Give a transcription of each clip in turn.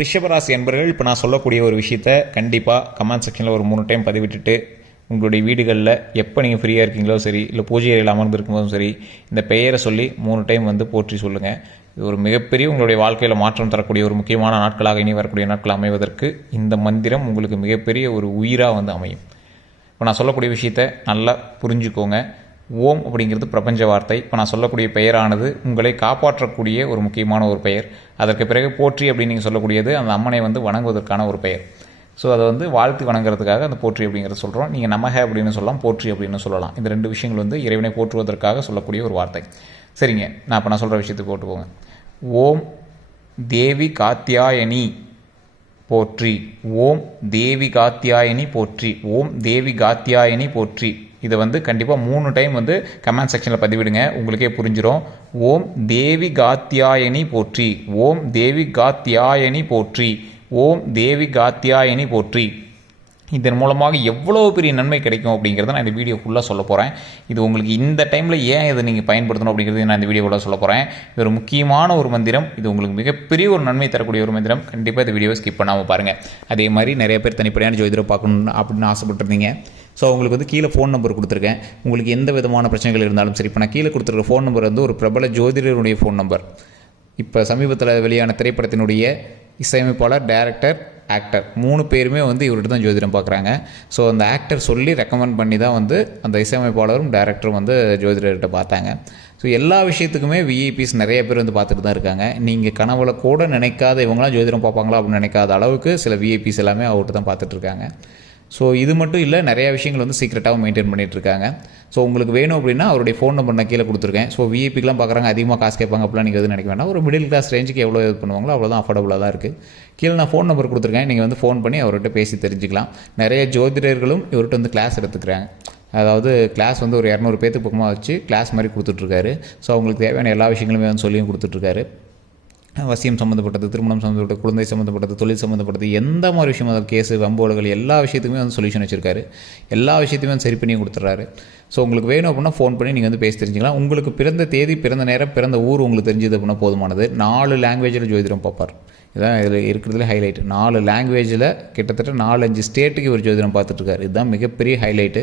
ரிஷபராசி என்பர்கள் இப்போ நான் சொல்லக்கூடிய ஒரு விஷயத்த கண்டிப்பாக கமெண்ட் செக்ஷனில் ஒரு 3 டைம் பதிவிட்டுட்டு உங்களுடைய வீடுகளில் எப்போ நீங்கள் ஃப்ரீயாக இருக்கீங்களோ சரி, இல்லை பூஜை அறையில் அமர்ந்திருக்கும்போதும் சரி, இந்த பெயரை சொல்லி 3 டைம் போற்றி சொல்லுங்கள். இது ஒரு மிகப்பெரிய உங்களுடைய வாழ்க்கையில் மாற்றம் தரக்கூடிய ஒரு முக்கியமான நாட்களாக இனி வரக்கூடிய நாட்கள் அமைவதற்கு இந்த மந்திரம் உங்களுக்கு மிகப்பெரிய ஒரு உயிராக அமையும். இப்போ நான் சொல்லக்கூடிய விஷயத்த நல்லா புரிஞ்சுக்கோங்க. ஓம் அப்படிங்கிறது பிரபஞ்ச வார்த்தை. இப்போ நான் சொல்லக்கூடிய பெயரானது உங்களை காப்பாற்றக்கூடிய ஒரு முக்கியமான ஒரு பெயர். அதற்கு பிறகு போற்றி அப்படின்னு நீங்கள் சொல்லக்கூடியது அந்த அம்மனை வணங்குவதற்கான ஒரு பெயர். ஸோ அதை வாழ்த்து வணங்குறதுக்காக அந்த போற்றி அப்படிங்கிறத சொல்கிறோம். நீங்கள் நமக அப்படின்னு சொல்லலாம், போற்றி அப்படின்னு சொல்லலாம். இந்த 2 விஷயங்கள் இறைவனை போற்றுவதற்காக சொல்லக்கூடிய ஒரு வார்த்தை. சரிங்க, நான் இப்போ நான் சொல்கிற விஷயத்துக்கு போட்டுக்கோங்க. ஓம் தேவி காத்தியாயனி போற்றி, ஓம் தேவி காத்தியாயனி போற்றி, ஓம் தேவி காத்தியாயனி போற்றி. இதை கண்டிப்பாக 3 டைம் கமெண்ட் செக்ஷனில் பதிவிடுங்க, உங்களுக்கே புரிஞ்சிடும். ஓம் தேவி காத்தியாயனி போற்றி, ஓம் தேவி காத்தியாயனி போற்றி, ஓம் தேவி காத்தியாயனி போற்றி. இதன் மூலமாக எவ்வளோ பெரிய நன்மை கிடைக்கும் அப்படிங்கிறத நான் இந்த வீடியோ ஃபுல்லாக சொல்ல போகிறேன். இது உங்களுக்கு இந்த டைமில் ஏன் இதை நீங்கள் பயன்படுத்தணும் அப்படிங்கிறது நான் இந்த வீடியோவில் சொல்ல போகிறேன். இது ஒரு முக்கியமான ஒரு மந்திரம். இது உங்களுக்கு மிகப்பெரிய ஒரு நன்மை தரக்கூடிய ஒரு மந்திரம். கண்டிப்பாக இந்த வீடியோவை ஸ்கிப் பண்ணாமல் பாருங்கள். அதே மாதிரி நிறைய பேர் தனிப்படையான ஜோதிடரை பார்க்கணும் அப்படின்னு ஆசைப்பட்டிருந்தீங்க. ஸோ உங்களுக்கு கீழே ஃபோன் நம்பர் கொடுத்துருக்கேன். உங்களுக்கு எந்த விதமான பிரச்சனைகள் இருந்தாலும் சரி, இப்போ நான் கீழே கொடுத்துருக்க ஃபோன் நம்பர் ஒரு பிரபல ஜோதிடருடைய ஃபோன் நம்பர். இப்போ சமீபத்தில் வெளியான திரைப்படத்தினுடைய இசையமைப்பாளர், டைரக்டர், ஆக்டர் 3 பேருமே இவர்கிட்ட தான் ஜோதிடம் பார்க்குறாங்க. ஸோ அந்த ஆக்டர் சொல்லி ரெக்கமெண்ட் பண்ணி தான் அந்த இசையமைப்பாளரும் டைரக்டரும் ஜோதிடர்கிட்ட பார்த்தாங்க. ஸோ எல்லா விஷயத்துக்குமே விஐபிஸ் நிறைய பேர் பார்த்துட்டு தான் இருக்காங்க. நீங்கள் கனவுல கூட நினைக்காத இவங்களாம் ஜோதிடம் பார்ப்பாங்களா அப்படின்னு நினைக்காத அளவுக்கு சில விஐபிஸ் எல்லாமே அவர்கிட்ட தான் பார்த்துட்ருக்காங்க. ஸோ இது மட்டும் இல்லை, நிறையா விஷயங்கள் சீக்ரெட்டாகவும் மெயின்டைன் பண்ணிகிட்ருக்காங்க. ஸோ உங்களுக்கு வேணும் அப்படின்னா அவருடைய ஃபோன் நம்பர் நான் கீழே கொடுத்துருக்கேன். ஸோ விஐபிக்கெலாம் பார்க்குறாங்க, அதிகமாக காசு கேட்பாங்க அப்படிலாம் நீங்கள் நினைக்க வேண்டாம். ஒரு மிடில் கிளாஸ் ரேஞ்சுக்கு எவ்வளோ இது பண்ணுவாங்களோ அவ்வளோதான் அஃபோர்டபுளாக தான் இருக்குது. கீழே நான் ஃபோன் நம்பர் கொடுத்துருக்கேன், நீங்கள் ஃபோன் பண்ணி அவர்கிட்ட பேசி தெரிஞ்சுக்கலாம். நிறைய ஜோதிடர்களும் இவர்கிட்ட கிளாஸ் எடுத்துக்கிறாங்க. அதாவது கிளாஸ் ஒரு 200 பேருக்கு பக்கமாக வச்சு கிளாஸ் மாதிரி கொடுத்துட்ருக்காரு. ஸோ அவங்களுக்கு தேவையான எல்லா விஷயங்களுமே சொல்லியும் கொடுத்துட்ருக்காரு. வசியம் சம்மந்தப்பட்டது, திருமணம் சம்மந்தப்பட்டது, குழந்தை சம்மந்தப்பட்டது, தொழில் சம்மந்தப்பட்டது, எந்த மாதிரி விஷயம் கேஸு வம்போடுகள் எல்லா விஷயத்துக்குமே சொல்யூஷன் வச்சுருக்காரு. எல்லா விஷயத்தையுமே சரி பண்ணி கொடுத்துட்றாரு. ஸோ உங்களுக்கு வேணும் அப்படின்னா ஃபோன் பண்ணி நீங்கள் பேசி தெரிஞ்சுக்கலாம். உங்களுக்கு பிறந்த தேதி, பிறந்த நேரம், பிறந்த ஊர் உங்களுக்கு தெரிஞ்சது அப்படின்னா போதுமானது. 4 லாங்குவேஜில் ஜோதிடம் பார்ப்பார். இதுதான் இதில் இருக்கிறதுல ஹைலைட். 4 லாங்குவேஜில் கிட்டத்தட்ட 4-5 ஸ்டேட்டுக்கு ஒரு ஜோதிடம் பார்த்துட்ருக்காரு. இதுதான் மிகப்பெரிய ஹைலைட்டு.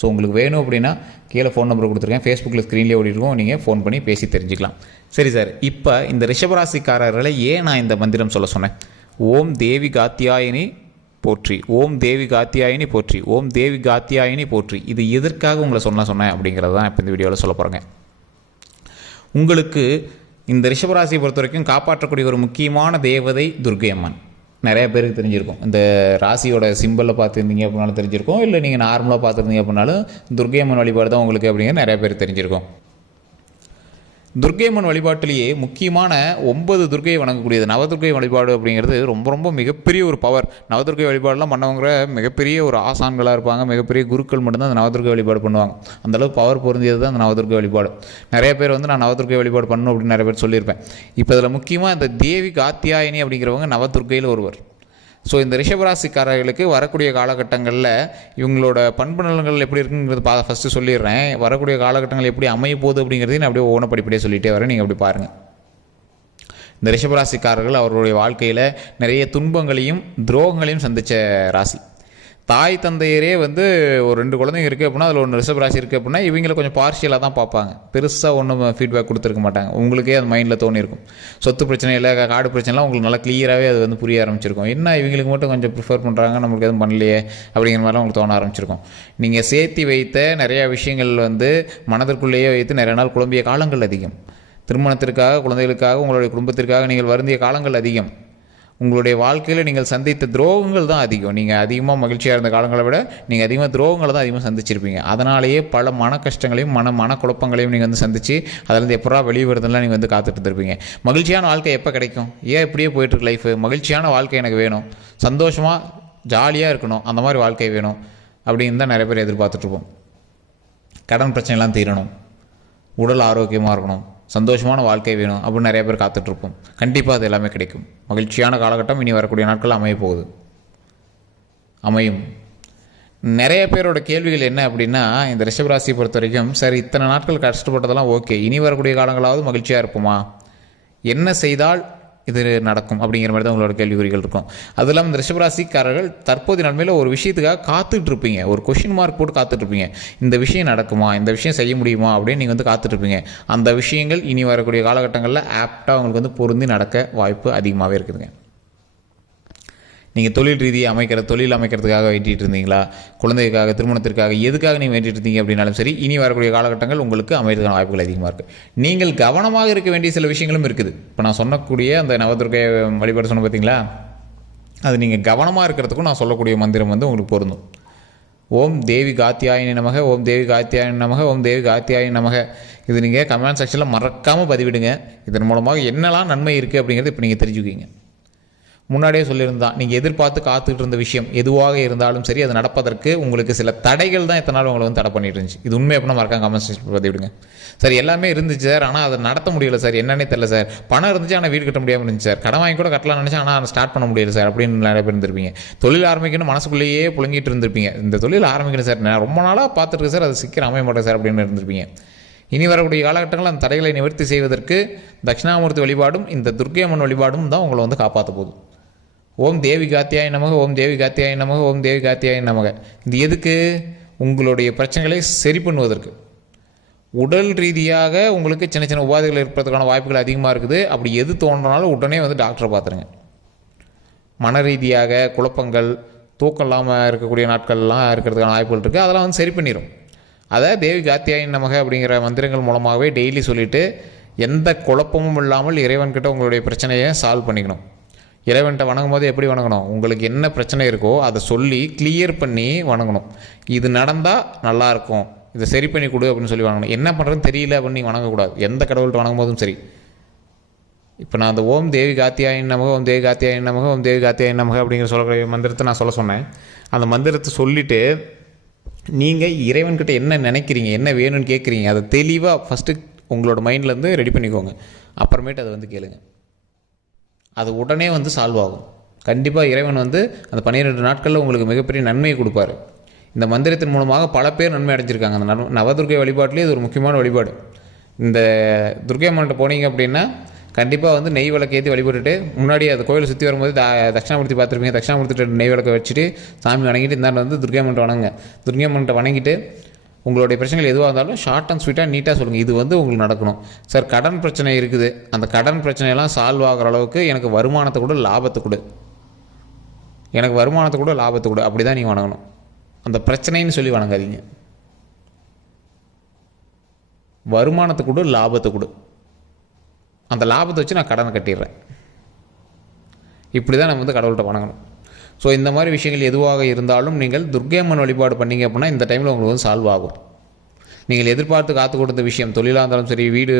ஸோ உங்களுக்கு வேணும் அப்படின்னா கீழே ஃபோன் நம்பர் கொடுத்துருக்கேன், ஃபேஸ்புக்கில் ஸ்க்ரீன்லேயே ஓடிருக்கோம், நீங்கள் ஃபோன் பண்ணி பேசி தெரிஞ்சுக்கலாம். சரி சார், இப்போ இந்த ரிஷபராசிக்காரர்களை ஏன் நான் இந்த மந்திரம் சொல்ல சொன்னேன்? ஓம் தேவி காத்தியாயினி போற்றி, ஓம் தேவி காத்தியாயினி போற்றி, ஓம் தேவி காத்தியாயினி போற்றி. இது எதற்காக உங்களை சொன்னேன் அப்படிங்கிறது தான் இப்போ இந்த வீடியோவில் சொல்ல போகிறேங்க. உங்களுக்கு இந்த ரிஷபராசியை பொறுத்த வரைக்கும் காப்பாற்றக்கூடிய ஒரு முக்கியமான தேவதை துர்க்கை அம்மன். நிறைய பேருக்கு தெரிஞ்சிருக்கும். இந்த ராசியோட சிம்பிளில் பார்த்துருந்தீங்க அப்படின்னாலும் தெரிஞ்சிருக்கும், இல்லை நீங்கள் நார்மலாக பார்த்துருந்தீங்க அப்படின்னாலும் துர்க்கை அம்மன் வழிபாடு தான் உங்களுக்கு அப்படிங்கிற நிறைய பேர் தெரிஞ்சிருக்கும். துர்க்கை அம்மன் வழிபாட்டிலேயே முக்கியமான 9 துர்க்கையை வணங்கக்கூடியது நவதுர்க்கை வழிபாடு அப்படிங்கிறது ரொம்ப ரொம்ப மிகப்பெரிய ஒரு பவர். நவதுர்க்கை வழிபாடெலாம் பண்ணவங்க மிகப்பெரிய ஒரு ஆசான்களாக இருப்பாங்க, மிகப்பெரிய குருக்கள் மட்டும்தான் அந்த நவதுர்க்கை வழிபாடு பண்ணுவாங்க. அந்தளவுக்கு பவர் பொருந்தியது தான் அந்த நவதுர்க்கை வழிபாடு. நிறைய பேர் நான் நவதுர்க்கை வழிபாடு பண்ணணும் அப்படின்னு நிறைய பேர் சொல்லியிருப்பேன். இப்போ இதில் முக்கியமாக இந்த தேவி காத்தியாயினி அப்படிங்கிறவங்க நவதுர்க்கையில் ஒருவர். ஸோ இந்த ரிஷபராசிக்காரர்களுக்கு வரக்கூடிய காலகட்டங்களில் இவங்களோட பண்பு நலன்கள் எப்படி இருக்குங்கிறது ஃபஸ்ட்டு சொல்லிடுறேன். வரக்கூடிய காலகட்டங்கள் எப்படி அமைய போகுது அப்படிங்கிறதையும் நான் அப்படியே ஒவ்வொன்றும் படிப்படியே சொல்லிகிட்டே வரேன். நீங்கள் அப்படி பாருங்கள். இந்த ரிஷபராசிக்காரர்கள் அவர்களுடைய வாழ்க்கையில் நிறைய துன்பங்களையும் துரோகங்களையும் சந்தித்த ராசி. தாய் தந்தையரே ஒரு 2 குழந்தைங்க இருக்குது அப்படின்னா அதில் 1 ரிஷபராசி இருக்குது அப்படின்னா இவங்களை கொஞ்சம் பார்ஷியலாக தான் பார்ப்பாங்க. பெருசாக ஒன்றும் ஃபீட்பேக் கொடுத்துருக்க மாட்டாங்க. உங்களுக்கே அது மைண்டில் தோணியிருக்கும். சொத்து பிரச்சனை இல்லை, காடு பிரச்சனைலாம் உங்களுக்கு நல்லா கிளியராகவே அது புரிய ஆரம்பிச்சிருக்கும். என்ன இவங்களுக்கு மட்டும் கொஞ்சம் ப்ரிஃபர் பண்ணுறாங்க, நம்மளுக்கு எதுவும் பண்ணலையே அப்படிங்கிற மாதிரிலாம் உங்களுக்கு தோண ஆரம்பிச்சிருக்கும். நீங்கள் சேர்த்து வைத்த நிறையா விஷயங்கள் மனதிற்குள்ளேயே வைத்து நிறைய நாள் குழம்பிய காலங்கள் அதிகம். திருமணத்திற்காக, குழந்தைகளுக்காக, உங்களுடைய குடும்பத்திற்காக நீங்கள் வருந்திய காலங்கள் அதிகம். உங்களுடைய வாழ்க்கையில் நீங்கள் சந்தித்த துரோகங்கள் தான் அதிகம். நீங்கள் அதிகமாக மகிழ்ச்சியாக இருந்த காலங்களை விட நீங்கள் அதிகமாக துரோகங்களை தான் அதிகமாக சந்திச்சிருப்பீங்க. அதனாலேயே பல மன கஷ்டங்களையும் மனக்குழப்பங்களையும் நீங்கள் சந்தித்து அதிலேருந்து எப்படா வெளியே வருதுலாம் நீங்கள் காத்துட்டு இருப்பீங்க. மகிழ்ச்சியான வாழ்க்கை எப்போ கிடைக்கும்? ஏன் இப்படியே போயிட்டுருக்கு லைஃபு? மகிழ்ச்சியான வாழ்க்கை எனக்கு வேணும், சந்தோஷமாக ஜாலியாக இருக்கணும், அந்த மாதிரி வாழ்க்கை வேணும் அப்படின்னு தான் நிறைய பேர் எதிர்பார்த்துட்ருப்போம். கடன் பிரச்சனைலாம் தீரணும், உடல் ஆரோக்கியமாக இருக்கணும், சந்தோஷமான வாழ்க்கை வேணும் அப்படின்னு நிறைய பேர் காத்துட்ருப்போம். கண்டிப்பாக அது எல்லாமே கிடைக்கும். மகிழ்ச்சியான காலகட்டம் இனி வரக்கூடிய நாட்கள் அமைய போகுது, அமையும். நிறைய பேரோட கேள்விகள் என்ன அப்படின்னா, இந்த ரிஷபராசியை பொறுத்த வரைக்கும் சரி இத்தனை நாட்கள் கஷ்டப்பட்டதெல்லாம் ஓகே, இனி வரக்கூடிய காலங்களாவது மகிழ்ச்சியாக இருப்போமா? என்ன செய்தால் இது நடக்கும் அப்படிங்கிற மாதிரி தான் உங்களோட கேள்விக்குறிகள் இருக்கும். அது இல்லாமல் இந்த ரிஷபராசிக்காரர்கள் தற்போதைய நன்மையில் ஒரு விஷயத்துக்காக காத்துட்ருப்பீங்க, ஒரு கொஷின் மார்க் போட்டு காத்துட்ருப்பீங்க. இந்த விஷயம் நடக்குமா, இந்த விஷயம் செய்ய முடியுமா அப்படின்னு நீங்கள் வந்து காத்துட்ருப்பீங்க. அந்த விஷயங்கள் இனி வரக்கூடிய காலகட்டங்களில் ஆப்டாக உங்களுக்கு வந்து பொருந்தி நடக்க வாய்ப்பு அதிகமாகவே இருக்குதுங்க. நீங்கள் தொழில் அமைக்கிறதுக்காக வேண்டிகிட்டு இருந்தீங்களா, குழந்தைக்காக, திருமணத்திற்காக, எதுக்காக நீங்கள் வேண்டிகிட்டு இருந்தீங்க அப்படின்னாலும் சரி, இனி வரக்கூடிய காலகட்டங்கள் உங்களுக்கு அமைகிறதுக்கான வாய்ப்புகள் அதிகமாக இருக்குது. நீங்கள் கவனமாக இருக்க வேண்டிய சில விஷயங்களும் இருக்குது. இப்போ நான் சொன்னக்கூடிய அந்த நவதுர்க்கை வழிபாடு சொன்ன பார்த்தீங்களா, அது நீங்கள் கவனமாக இருக்கிறதுக்கும் நான் சொல்லக்கூடிய மந்திரம் வந்து உங்களுக்கு பொருந்தும். ஓம் தேவி காத்தியாயினி நமக, ஓம் தேவி காத்தியாயினி நமக, ஓம் தேவி காத்தியாயினி நமக. இது நீங்கள் கமெண்ட் செக்ஷனில் மறக்காமல் பதிவிடுங்க. இதன் மூலமாக என்னெல்லாம் நன்மை இருக்குது அப்படிங்கிறது இப்போ நீங்கள் தெரிஞ்சுக்குவீங்க. முன்னாடியே சொல்லியிருந்தான், நீங்கள் எதிர்பார்த்து காத்துக்கிட்டு இருந்த விஷயம் எதுவாக இருந்தாலும் சரி, அது நடப்பதற்கு உங்களுக்கு சில தடைகள் தான் இத்தனை நாள் உங்களை வந்து தடை பண்ணிட்டு இருந்துச்சு. இது உண்மை அப்படின்னா மறக்காம கமெண்ட் செக்ஷன் பதிவிடுங்க. சார் எல்லாமே இருந்துச்சு சார், ஆனால் அதை நடத்த முடியல சார், என்னன்னே தெரியல சார். பணம் இருந்துச்சு ஆனால் வீடு கட்ட முடியாமல் இருந்துச்சு சார். கடன் வாங்கி கூட கட்டலாம் நினச்சேன், ஆனால் ஸ்டார்ட் பண்ண முடியல சார் அப்படின்னு நிறைய பேர் இருந்திருப்பீங்க. தொழில் ஆரம்பிக்கணும் மனசுக்குள்ளேயே புழங்கிட்டு இருந்திருப்பீங்க. இந்த தொழில் ஆரம்பிக்கணும் சார், நான் ரொம்ப நாளாக பார்த்துருக்கு சார், அது சீக்கிரம் அமைய மாட்டேன் சார் அப்படின்னு இருந்திருப்பீங்க. இனி வரக்கூடிய காலகட்டங்கள் அந்த தடைகளை நிவர்த்தி செய்வதற்கு தட்சிணாமூர்த்தி வழிபாடும் இந்த துர்க்கை அம்மன் வழிபாடும் தான் உங்களை வந்து காப்பாற்ற போகுது. ஓம் தேவி காத்தியாய நமக, ஓம் தேவி காத்தியாய நமக, ஓம் தேவி காத்தியாய நமக. இது எதுக்கு? உங்களுடைய பிரச்சனைகளை சரி பண்ணுவதற்கு. உடல் ரீதியாக உங்களுக்கு சின்ன சின்ன உபாதைகள் ஏற்படுறதுக்கான வாய்ப்புகள் அதிகமாக இருக்குது. அப்படி எது தோன்றினாலும் உடனே வந்து டாக்டரை பார்த்துருங்க. மன ரீதியாக குழப்பங்கள், தூக்கம் இல்லாமல் இருக்கக்கூடிய நாட்கள்லாம் இருக்கிறதுக்கான வாய்ப்புகள் இருக்குது. அதெல்லாம் வந்து சரி பண்ணிடும். அதை தேவி காத்தியாயின் நமக அப்படிங்கிற மந்திரங்கள் மூலமாகவே டெய்லி சொல்லிவிட்டு எந்த குழப்பமும் இல்லாமல் இறைவன்கிட்ட உங்களுடைய பிரச்சனையை சால்வ் பண்ணிக்கணும். இறைவன்கிட்ட வணங்கும் போது எப்படி வணங்கணும்? உங்களுக்கு என்ன பிரச்சனை இருக்கோ அதை சொல்லி கிளியர் பண்ணி வணங்கணும். இது நடந்தால் நல்லாயிருக்கும், இதை சரி பண்ணி கொடு அப்படின்னு சொல்லி வணங்கணும். என்ன பண்ணுறதுன்னு தெரியல அப்படின்னு நீங்கள் வணங்கக்கூடாது. எந்த கடவுள்கிட்ட வணங்கும் போதும் சரி. இப்போ நான் அந்த ஓம் தேவி காத்தியாயின் நமக, ஓம் தேவி காத்தியாயின் நமக, ஓம் தேவி காத்தியாயின் நமக அப்படிங்கிற சொல்லக்கூடிய மந்திரத்தை நான் சொல்ல சொன்னேன். அந்த மந்திரத்தை சொல்லிவிட்டு நீங்கள் இறைவன்கிட்ட என்ன நினைக்கிறீங்க, என்ன வேணும்னு கேட்குறீங்க, அதை தெளிவாக ஃபஸ்ட்டு உங்களோட மைண்ட்லேருந்து ரெடி பண்ணிக்கோங்க. அப்புறமேட்டு அதை வந்து கேளுங்க. அது உடனே வந்து சால்வ் ஆகும். கண்டிப்பாக இறைவன் வந்து அந்த 12 நாட்களில் உங்களுக்கு மிகப்பெரிய நன்மையை கொடுப்பார். இந்த மந்திரத்தின் மூலமாக பல பேர் நன்மை அடைஞ்சிருக்காங்க. அந்த நவதுர்க்கை வழிபாட்டிலே இது ஒரு முக்கியமான வழிபாடு. இந்த துர்க்கை அம்மன்கிட்ட போனீங்க அப்படின்னா கண்டிப்பாக வந்து நெய் விளக்கு ஏற்றி வழிபட்டுட்டு முன்னாடி அந்த கோயிலை சுற்றி வரும்போது தட்சிணாமூர்த்தி பார்த்துருப்பீங்க. தட்சிணாமூர்த்திட்டு நெய் விளக்கை வச்சுட்டு சாமி வணங்கிட்டு இந்தாண்ட வந்து துர்க்கை அம்மன்ட்ட வணங்குங்க. துர்க்கை அம்மன்ட்ட வணங்கிட்டு உங்களுடைய பிரச்சனைகள் எதுவாக இருந்தாலும் ஷார்ட் அண்ட் ஸ்வீட்டாக நீட்டாக சொல்லுங்கள். இது வந்து உங்களுக்கு நடக்கணும். சார் கடன் பிரச்சனை இருக்குது, அந்த கடன் பிரச்சனையெல்லாம் சால்வ் ஆகிற அளவுக்கு எனக்கு வருமானத்தை கூட லாபத்தை கொடு, எனக்கு வருமானத்தை கூட லாபத்தை கொடு, அப்படி தான் நீங்கள் வணங்கணும். அந்த பிரச்சனைன்னு சொல்லி வணங்காதீங்க. வருமானத்தை கொடு, லாபத்தை கொடு, அந்த லாபத்தை வச்சு நான் கடனை கட்டிடுறேன். இப்படி தான் நம்ம வந்து கடவுள்கிட்ட வணங்கணும். ஸோ இந்த மாதிரி விஷயங்கள் எதுவாக இருந்தாலும் நீங்கள் துர்க்கை அம்மன் வழிபாடு பண்ணிங்க அப்படின்னா இந்த டைமில் உங்களுக்கு வந்து சால்வ் ஆகும். நீங்கள் எதிர்பார்த்து காத்து கொடுத்த விஷயம் தொழிலாக இருந்தாலும் சரி, வீடு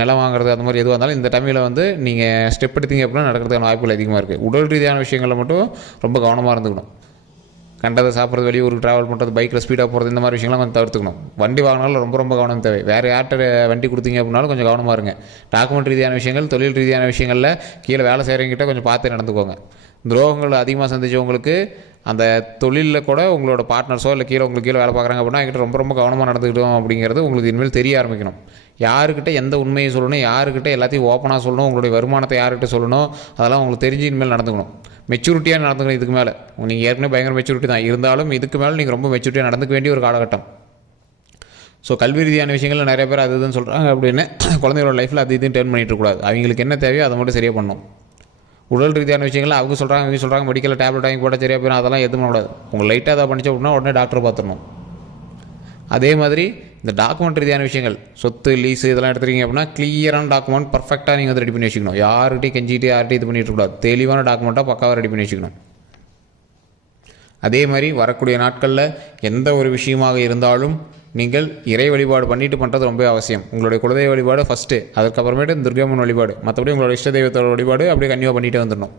நிலம் வாங்குறது அந்த மாதிரி எதுவாக இருந்தாலும் இந்த டைமில் வந்து நீங்கள் ஸ்டெப் எடுத்தீங்க அப்படின்னா நடக்கிறதுக்கான வாய்ப்புகள் அதிகமாக இருக்குது. உடல் ரீதியான விஷயங்களில் மட்டும் ரொம்ப கவனமாக இருந்துக்கணும். கண்டதை சாப்பிட்றது, வெளியூருக்கு ட்ராவல் பண்ணுறது, பைக்கில் ஸ்பீடாக போகிறது, இந்த மாதிரி விஷயங்கள்லாம் கொஞ்சம் தவிர்த்துக்கணும். வண்டி வாங்கினாலும் ரொம்ப ரொம்ப கவனம் தேவை. வேறு யார்கிட்ட வண்டி கொடுத்தீங்க அப்படின்னாலும் கொஞ்சம் கவனமாக இருங்க. டாக்குமெண்ட் ரீதியான விஷயங்கள், தொழில் ரீதியான விஷயங்களில் கீழே வேலை செய்கிறவங்கிட்ட கொஞ்சம் பார்த்து நடந்துக்கோங்க. துரோகங்கள் அதிகமாக சந்திச்சவங்களுக்கு அந்த தொழிலில் கூட உங்களோட பார்ட்னர்ஸோ இல்லை உங்களுக்கு கீழே வேலை பார்க்குறாங்க அப்படின்னா என்கிட்ட ரொம்ப ரொம்ப கவனமாக நடந்துக்கிட்டோம் அப்படிங்கிறது உங்களுக்கு இனிமேல் தெரிய ஆரம்பிக்கணும். யாருக்கிட்ட எந்த உண்மையை சொல்லணும், யாருக்கிட்ட எல்லாத்தையும் ஓப்பனாக சொல்லணும், உங்களுடைய வருமானத்தை யார்கிட்ட சொல்லணும், அதெல்லாம் உங்களுக்கு தெரிஞ்சு இனிமேல் நடந்துக்கணும். மெச்சூரிட்டியாக நடந்துக்கணும். இதுக்கு மேலே நீங்கள் ஏற்கனவே பயங்கர மெச்சூரிட்டி தான், இருந்தாலும் இதுக்கு மேலே நீங்கள் ரொம்ப மெச்சூரிட்டியாக நடந்துக்க வேண்டிய ஒரு காலகட்டம். ஸோ கல்வி ரீதியான விஷயங்கள் நிறைய பேர் அது இதுன்னு சொல்கிறாங்க அப்படின்னு குழந்தைகளோட லைஃப்பில் அது இதுன்னு டேர்ன் பண்ணிட்டு இருக்கக்கூடாது. அவங்களுக்கு என்ன தேவையோ அதை மட்டும் சரியாக பண்ணணும். உடல் ரீதியான விஷயங்கள் அவங்க சொல்கிறாங்க, இவங்க சொல்கிறாங்க, மெடிக்கலில் டேப்லெட் வாங்கி போட்டால் சரியாக போயிடும், அதெல்லாம் எதுவும் பண்ணக்கூடாது. உங்கள் லைட்டாக அதை பண்ணிச்சோம் அப்படின்னா உடனே டாக்டரை பார்த்துடணும். அதே மாதிரி இந்த டாக்குமெண்ட் ரீதியான விஷயங்கள், சொத்து லீஸு இதெல்லாம் எடுத்துருக்கீங்க அப்படின்னா கிளியரான டாக்குமெண்ட் பர்ஃபெக்டாக நீங்கள் வந்து ரெடி பண்ணி வச்சுக்கணும். யார்கிட்டையும் கெஞ்சிட்டு யார்கிட்டையும் இது பண்ணிட்டு இருக்கக்கூடாது. தெளிவான டாக்குமெண்ட்டாக பக்காவாக ரெடி பண்ணி வச்சுக்கணும். அதே மாதிரி வரக்கூடிய நாட்களில் எந்த ஒரு விஷயமாக இருந்தாலும் நீங்கள் இறை வழிபாடு பண்ணிட்டு பண்ணுறது ரொம்ப அவசியம். உங்களுடைய குலதெய்வ வழிபாடு ஃபஸ்ட்டு, அதுக்கப்புறமேட்டு துர்க்கம்மன் வழிபாடு, மற்றபடி உங்களோட இஷ்ட தெய்வத்தோட வழிபாடு அப்படியே கன்னியூவாக பண்ணிகிட்டே வந்துடணும்.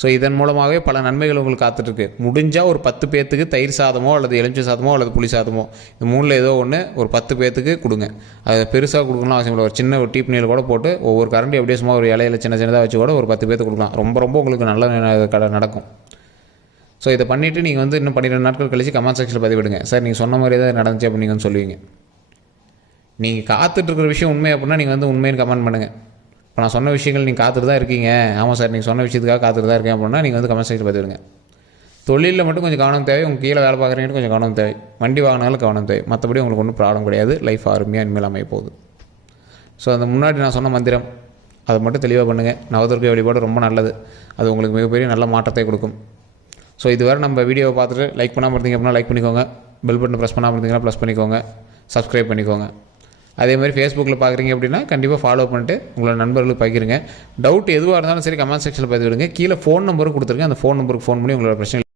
ஸோ இதன் மூலமாகவே பல நன்மைகள் உங்களுக்கு காத்துட்ருக்கு. முடிஞ்சால் ஒரு 10 பேர்த்துக்கு தயிர் சாதமோ அல்லது எலுமிச்சை சாதமோ அல்லது புளி சாதமோ, இந்த மூணில் ஏதோ ஒன்று ஒரு 10 பேர்த்துக்கு கொடுங்க. அது பெருசாக கொடுக்கணும் அவசியம் இல்லை. ஒரு சின்ன ஒரு டீப் கூட போட்டு ஒவ்வொரு கரண்டி அப்படியே சும்மா ஒரு இலையில சின்ன சின்னதாக வச்சு கூட ஒரு 10 பேர்த்துக்கு கொடுக்கலாம். ரொம்ப ரொம்ப உங்களுக்கு நல்ல நடக்கும். ஸோ இதை பண்ணிவிட்டு நீங்கள் வந்து இன்னும் 12 நாட்கள் கழிச்சு கமெண்ட் செக்ஷனில் பதிவிடுங்க. சார் நீங்கள் சொன்ன மாதிரி தான் நடந்துச்சு அப்படின்னு நீங்கள் சொல்லுவீங்க. நீங்கள் காத்துட்ருக்கிற விஷயம் உண்மை அப்படின்னா நீங்கள் வந்து உண்மைன்னு கமெண்ட் பண்ணுங்கள். இப்போ நான் சொன்ன விஷயங்கள் நீங்கள் காத்துட்டு தான் இருக்கீங்க, ஆமாம் சார் நீங்கள் சொன்ன விஷயத்துக்காக காத்துட்டு தான் இருக்கேன் அப்படின்னா நீங்கள் வந்து கமெண்ட் செக்ஷனில் பதிவிடுங்க. தொழிலில் மட்டும் கொஞ்சம் கவனம் தேவை, உங்கள் கீழே வேலை பார்க்குறீங்கன்னு கொஞ்சம் கவனம் தேவை, வண்டி வாங்கினாலும் கவனம் தேவை, மற்றபடி உங்களுக்கு ஒன்றும் ப்ராப்ளம் கிடையாது. லைஃப் அருமையாக இனிமேல் அமைய போகுது. ஸோ அந்த முன்னாடி நான் சொன்ன மந்திரம் அதை மட்டும் தெளிவாக பண்ணுங்கள். நவதுர்க்கை வழிபாடு ரொம்ப நல்லது, அது உங்களுக்கு மிகப்பெரிய நல்ல மாற்றத்தை கொடுக்கும். ஸோ இதுவரை நம்ம வீடியோவை பார்த்துட்டு லைக் பண்ணாமல் இருந்தீங்க அப்படின்னா லைக் பண்ணிக்கோங்க, பெல் பட்டன் ப்ரெஸ் பண்ணாமல் இருந்தீங்கன்னா ப்ரெஸ் பண்ணிக்கோங்க, சப்ஸ்கிரைப் பண்ணிக்கோங்க. அதே மாதிரி ஃபேஸ்புக்கில் பார்க்குறீங்க அப்படின்னா கண்டிப்பாக ஃபாலோ பண்ணிட்டு உங்களோட நண்பர்களுக்கு பகிருங்க. டவுட் எதுவாக இருந்தாலும் சரி கமெண்ட் செக்ஷனில் பதிவிடுங்க. கீழே ஃபோன் நம்பரும் கொடுத்துருங்க, அந்த ஃபோன் நம்பருக்கு ஃபோன் பண்ணி உங்களோட பிரச்சனை